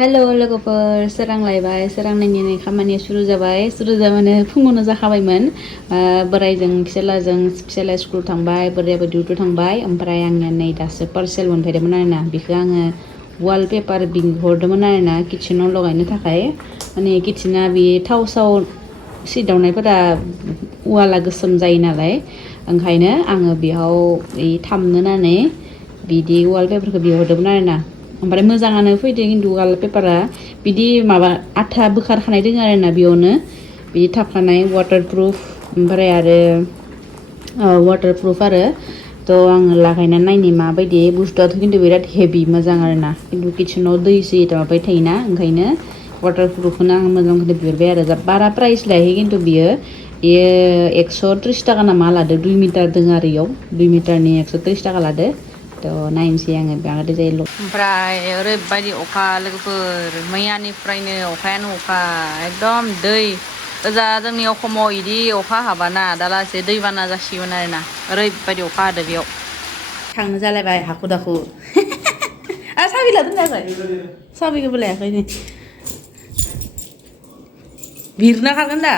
hello लोगोफोर सोरांलायबाय सोरांनायनि खामानिया सुरु जाबाय सुरु जाबानो फुङावनो जाखाबायमोन बोराइजों फिसाला स्कुल थांबाय बोरायाबो डिउटि थांबाय ओमफ्राय आंनिया नै दासो पार्सेल मोनफैदोंमोन आरोना बेखौ आङो वालपेपार बिहरदोंमोन आरोना किचेनाव लगायनो थाखाय माने किचेना बे थाव साव सिदावनायफोरा वाला गोसोम जायो नालाय ओंखायनो आङो बेयाव थामनो होननानै बिदि वालपेपारखौ बिहरदोंमोन आरोना ओमफ्राय मोजाङानो फैदों खिन्थु वालपेपारा बिदि माबा आथा बोखारखानाय दङ आरोना बेयावनो बिदि थाखानाय वाटारप्रुफ ओमफ्राय आरो वाटारप्रुफ आरो थ' आङो लागायनानै नायनि माबायदि बुस्थुआथ' खिन्थु बिराद हेभि मोजां आरोना खिन्थु किचेनाव दै सै माबाबाय थायोना ओंखायनो वाटारप्रुफखौनो आं मोजांखौनो बिहरबाय आरो बारा प्राइस लायो खिन्थु बियो 130 थाखा नामा लादो 2 मिटार दङ आरो इयाव 2 मिटारनि 130 थाखा लादो थ' नायनोसै आङो बांद्राय जायो ओमफ्राय ओरैबायदि अखा लोगोफोर मैयानिफ्रायनो अखायानो अखा एकदम दै ओजा जोंनि अखमाव इदि अखा हाबाना दालासे दैबाना जासिगोन आरोना ओरैबायदि अखा हादो बेयाव थांनो जालायबाय हाखु दाखु आ साबि लादों जायाखै साबिखौबो लायाखै नै बिरना खारगोन दा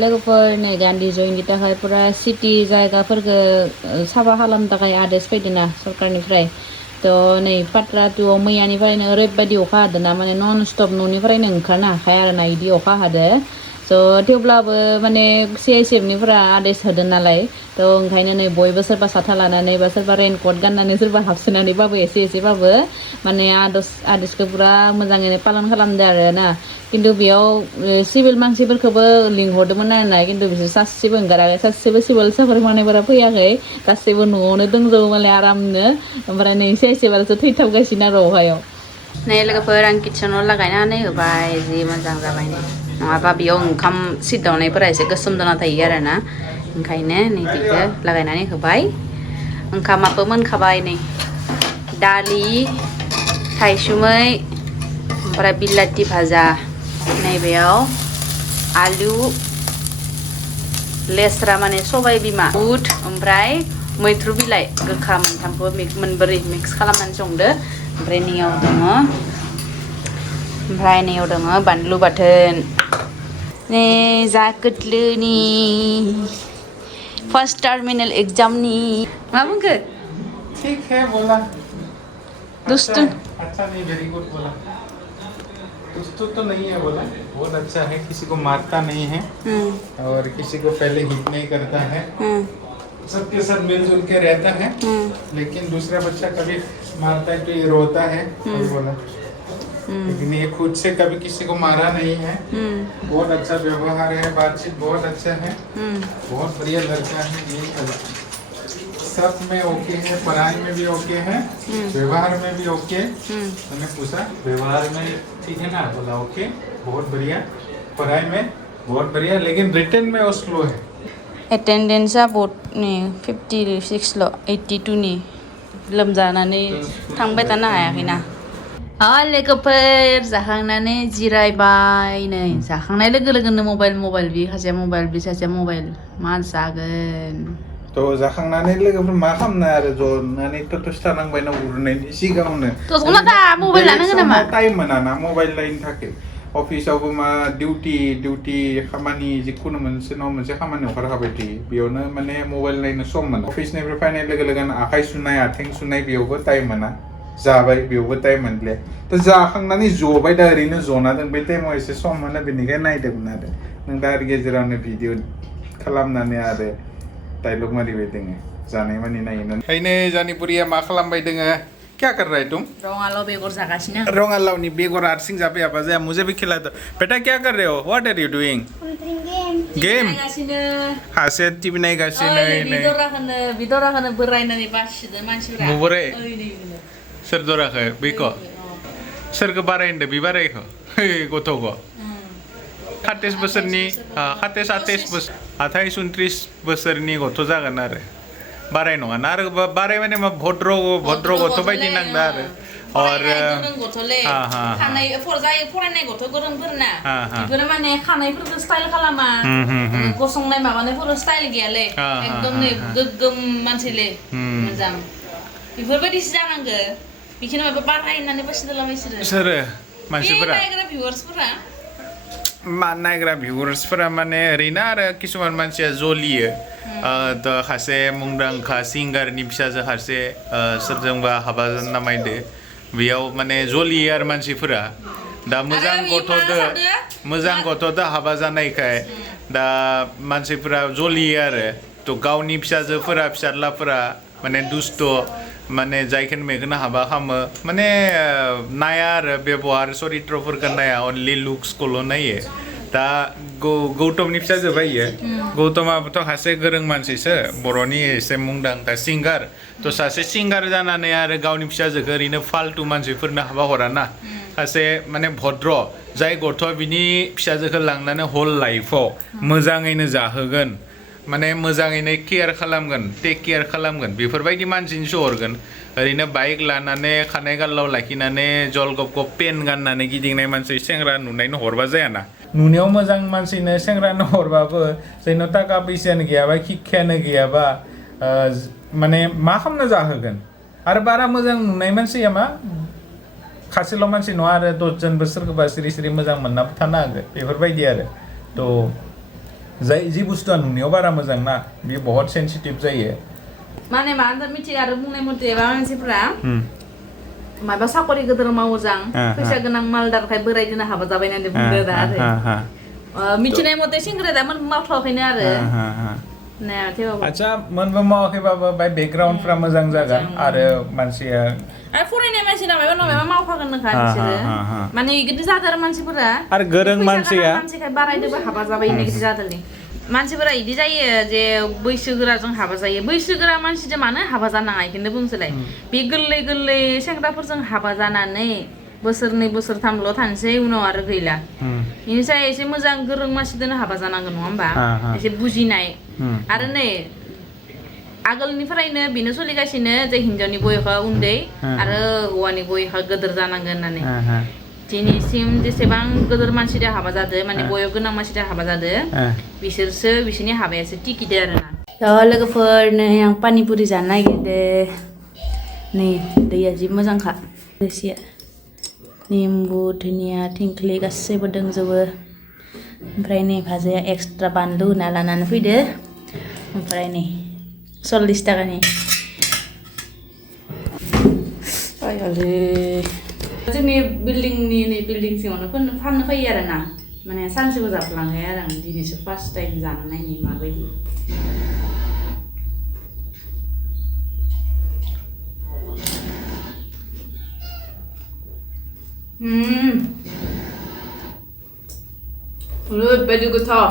लोगोफोर नै गान्धी जयन्तिनि थाखाय पुरा सिटि जायगाफोरखौ साफा खालामनो थाखाय आदेश फैदोंना सरकारनिफ्राय थ' नै पाट्रातुआव मैयानिफ्रायनो ओरैबायदि अखा हादोंना माने नन स्टप न'निफ्रायनो ओंखारनो हाखाया आरोना इदि अखा हादो थ' थेवब्लाबो माने CICFनिफ्रा आदेश होदों नालाय थ' ओंखायनो नै बयबो सोरबा साथा लानानै बा सोरबा रेनकट गाननानै सोरबा हाबसोनानैबाबो एसेबाबो माने आदेशखौ पुरा मोजाङैनो पालन खालामदो आरोना खिन्थु बेयाव सिभिल मानसिफोरखौबो लिंहरदोंमोन आरोना खिन्थु बिसोर सासेबो ओंखाराखै सासेबो सिभिल साखरि मावनायफोरा फैयाखै गासैबो न'आवनो दंजोबो मालाय आरामनो ओमफ्राय नै CICFआसो थैथाबगासिनो आरो अखायाव नै लोगोफोर आं किचेनाव लागायनानै होबाय जि मोजां जाबाय नै नङाबा बेयाव ओंखाम सिदावनायफोरा एसे गोसोम जाना थायो आरोना ओंखायनो नै बेखौ लागायनानै होबाय ओंखामाबो मोनखाबाय नै दालि थाइसुमै ओमफ्राय बिलाथि भाजा नैबेयाव आलु लेस्रा माने सबाय बिमा बुट ओमफ्राय मैथ्रु बिलाइ गोखा मोनथामखौ मोनब्रै मिक्स खालामनानै संदो ओमफ्राय नैयाव दङ बानलु बाथोन नै जा कोटलोनि फर्स्ट टर्मिनल एग्जामनि मा बुंखो ठीक है बोला दुस्तु अच्छा नहीं वेरी गुड बोला दुस्तु तो नहीं है बोला बहुत अच्छा है किसी को मारता नहीं है और किसी को पहले हिट नहीं करता है सबके साथ मिलजुल के रहता है लेकिन दूसरा बच्चा कभी मारता है तो ये रोता है बोला लेकिन ये खुद से कभी किसी को मारा नहीं है बहुत अच्छा व्यवहार है बातचीत बहुत अच्छा है बहुत बढ़िया लड़का है ये सब में ओके है पढ़ाई में भी ओके है व्यवहार में भी ओके मैंने पूछा व्यवहार में ठीक है ना बोला ओके बहुत बढ़िया पढ़ाई में बहुत बढ़िया लेकिन रिटर्न में वो स्लो है एटेंडेंसआ बहुत 56 ल 82 नि लोमजानानै थांबाय थानो हायाखैना लोगोफोर जाखांनानै जिरायबाय नै जाखांनाय लोगो लोगोनो मबाइल बि सासेया मबाइल बि सासेया मबाइल मा जागोन तो जाखांनानै लोगोफोर मा खालामनो आरो जनानै थथ'स थानांबाय ना उरुनायनि सिगाङावनो तसखौना दा मबाइल लानांगोन नामा टाइम मोना ना मबाइल लायनो थाखाय अफिसावबो मा डिउटि खामानि जिखुनु मोनसे नङा मोनसे खामानि ओंखारखाबाय थायो बेयावनो माने मबाइल नायनो सम मोना अफिसनिफ्राय फैनाय लोगो लोगोनो आखाइ सुनाय आथिं सुनाय बेयावबो टाइम मोना जाबाय बेयावबो टाइम मोनले थ' जाखांनानै जबाय दा ओरैनो जना दं बे टाइमाव एसे सम मोनो बेनिखायनो नायदोंमोन आरो नों दा आरो गेजेरावनो भिडिअ खालामनानै आरो डायलॉग मारिबाय दोङो जानाय मानि नायनो ओंखायनो जानि बुरिया मा खालामबाय दोङो क्या कर रहा है तुम रंगालाव बेगर जागासिनो रंगालावनि बेगर हारसिं जाबायाबा जाया मुझे भी खिला दो बेटा क्या कर रहे हो what are you doing game हासे टिभि नायगासिनो बिदराखौनो बोरायनानै बासिदो मानसिफोरा बोराय सोर दराखै बेखौ सोरखौ बारायदो बे बारायखौ गथ'खौ 28 बोसोरनि 28 बोसोर 28-29 बोसोरनि गथ' जागोन आरो बाराय नङा ना आरो बाराय माने मा भद्र गथ' बायदि नांदो आरो और खानाय फरायनाय गथ' गोरोंफोरना बेफोरो माने खानायफोरखौ स्टाइल खालामा गसंनाय माबानायफोराव स्टाइल गैयालै एकदम नै गोग्गोम मानसिलै मोजां बेफोरबायदिसो जानांगो बेखौनो माबा बारायनानै बासिदोला बिसोरो सोरो मानसिफोरा नायग्रा भिउवार्सफोरा नायग्रा भिउवार्सफोरा माने ओरैनो आरो किसुमान मानसिया जलियो खासे मुंदांखा सिंगारनि फिसाजो खासे सोरजोंबा हाबा नामायदो बेयाव माने जलियो आरो मानसिफोरा दा मोजां गथ'दो हाबा जानायखाय दा मानसिफोरा जलियो आरो थ' गावनि फिसाजोफोरा फिसाज्लाफोरा माने दुस्थ' माने जायखौनो मेखौनो हाबा खालामो माने नाया आरो बेबहार चरित्रफोरखौ नाया अनलि लुक्सखौल' नायो दा गौतमनि फिसाजो बायो गौतमाबोथ' सासे गोरों मानसिसो बर'नि एसे मुंदांखा सिंगार थ' सासे सिंगार जानानै आरो गावनि फिसाजोखौ ओरैनो फाल्तु मानसिफोरनो हाबा हराना सासे माने भद्र जाय गथ'आ बिनि फिसाजोखौ लांनानै हल लाइफआव मोजाङैनो जाहोगोन माने मोजाङैनो केयार खालामगोन टेक केयार खालामगोन बेफोरबायदि मानसिनिसो हरगोन ओरैनो बाइक लानानै खानाय गालाव लाखिनानै जल गब गब पेन गाननानै गिदिंनाय मानसि सेंग्रा नुनायनो हरबा जायाना नुनायाव मोजां मानसिनो सेंग्रानो हरबाबो जायनाव थाखा फैसायानो गैयाबा शिक्षायानो गैयाबा माने मा खालामना जाहोगोन आरो बारा मोजां नुनाय मानसिया मा खासेल' मानसि नङा आरो 10 जनबो सोरखौबा सिरि सिरि मोजां मोनना थानो हागोन बेफोरबायदि आरो थ' जि बुस्थुआ नुनायाव बारा मोजां ना बे बहुत सेन्सिटिभ जायो माने मा होनदों मिथियो आरो बुंनाय मथेबा मानसिफ्रा माबा साकरि गोदोर मावो जां फैसा गोनां मालदारखाय बोराय दिना हाबा जाबाय होननानै बुंदो दा आरो मिथिनाय मथे सेंग्राया दा मावथ'वाखैनो आरो आच्छा मोनबो मावाखैबाबो बाय बेकग्राउन्डफ्रा मोजां जागोन आरो मानसिया आरो फरायनाय मानसिना माबा नङा मावखागोन नोखा बिसोरो माने इगिदि जादों आरो मानसिफोरा आरो गोरों मानसिखाय बारायदोबो हाबा जाबाय इगिदि जादोंलै मानसिफोरा इदि जायो जे बैसोगोराजों हाबा जायो बैसोगोरा मानसिजों मानो हाबा जानाङा इखौनो बुंसोलाय बे गोरलै गोरलै सेंग्राफोरजों हाबा जानानै बोसोरनै बोसोरथामल' थानोसै उनाव आरो गैला बेनिफ्राय एसे मोजां गोरों मानसिजों हाबा जानांगोन नङा होमबा एसे बुजिनाय आरो नै आगोलनिफ्रायनो बेनो सोलिगासिनो जे हिनजावनि बयसा उन्दै आरो हौवानि बयसा गोदोर जानांगोन होननानै दिनैसिम जेसेबां गोदोर मानसिजों हाबा जादों माने बयस गोनां मानसिजों हाबा जादों बिसोरनि हाबायासो टिकिदो आरोना लोगोफोर नै आं पानिपुरि जानो नागिरदों नै दैया जि मोजांखा रोसिया निम्बु धनिया थिंख्लि गासैबो दंजोबो ओमफ्राय नै भाजाया एक्सट्रा बानलु होना लानानै फैदो ओमफ्राय नै 40 थाखानि आयलै जोंनि बिल्डिं सिङावनो फाननो फैयो आरोना माने सानसेबो जाफ्लाङो आरो आं दिनैसो फार्स्ट टाइम जानो नायनि माबायदि ओरैबायदि गोथाव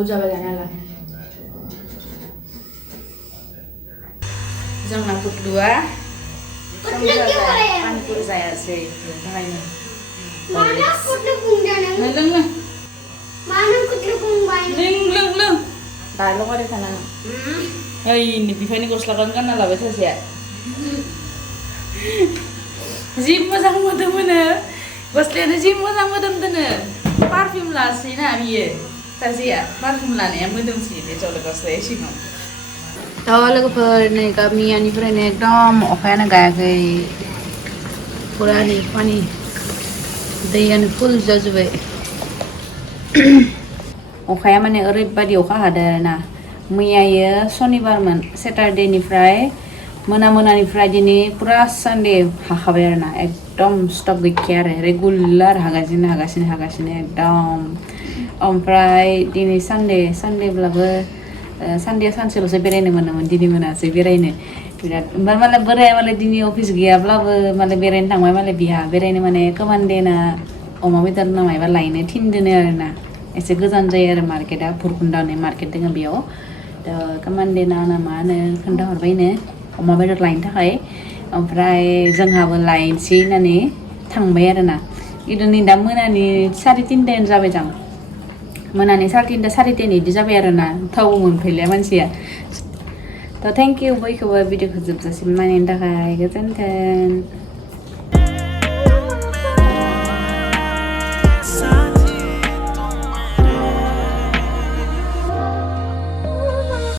बहुत जाबाय जानायालाय जोंना पुतलुआ पानपुर जायासै थाखायनो लों दाल' गारि थानाङा ओइ बिफानि गस्लाखौनो गानना लाबाय सासेया जि मोजां मोदोमोनो गस्लायानो जि मोजां मोदोम दोनो पारफिउम लासैना बियो सासेया पारफिउम लानाया मोदोमसै बे जल गस्लाया सिङाव थ' लोगोफोर नै गामियानिफ्रायनो एकदम अखायानो गायाखै फुरा नै पानि दैयानो फुल जाजोब्बाय अखाया माने ओरैबायदि अखा हादों आरोना मैयायो सनिबारमोन सेटारडेनिफ्राय मोनानिफ्राय दिनै पुरा सानडे हाखाबाय आरोना एकदम स्टप गैखाया आरो रेगुलार हागासिनो एकदम ओमफ्राय दिनै सानडेब्लाबो सानडेया सानसेल'सो बेरायनो मोनोमोन दिनै मोनासै बेरायनो बिराद ओमफ्राय मालाय बोराया मालाय दिनै अफिस गैयाब्लाबो मालाय बेरायनो थांबाय मालाय बिहा बेरायनो माने कमान्डेना अमा बेदर ना मायबा लायनो थिनदोनो आरोना एसे गोजान जायो आरो मार्केटआ भुरकुन्दा होननाय मार्केट दङ बेयाव कमान्डेना ना मा होनो खोन्थाहरबायनो अमा बेदर लायनो थाखाय ओमफ्राय जोंहाबो लायनोसै होननानै थांबाय आरोना इदिनो दा मोनानि 3:30 जाबाय जां मोनानि 3:30 3:30 इदि जाबाय आरोना थावबो मोनफैलिया मानसिया थ' थेंक इउ बयखौबो भिडिअखौ जोबजासिम नायनायनि थाखाय गोजोन्थों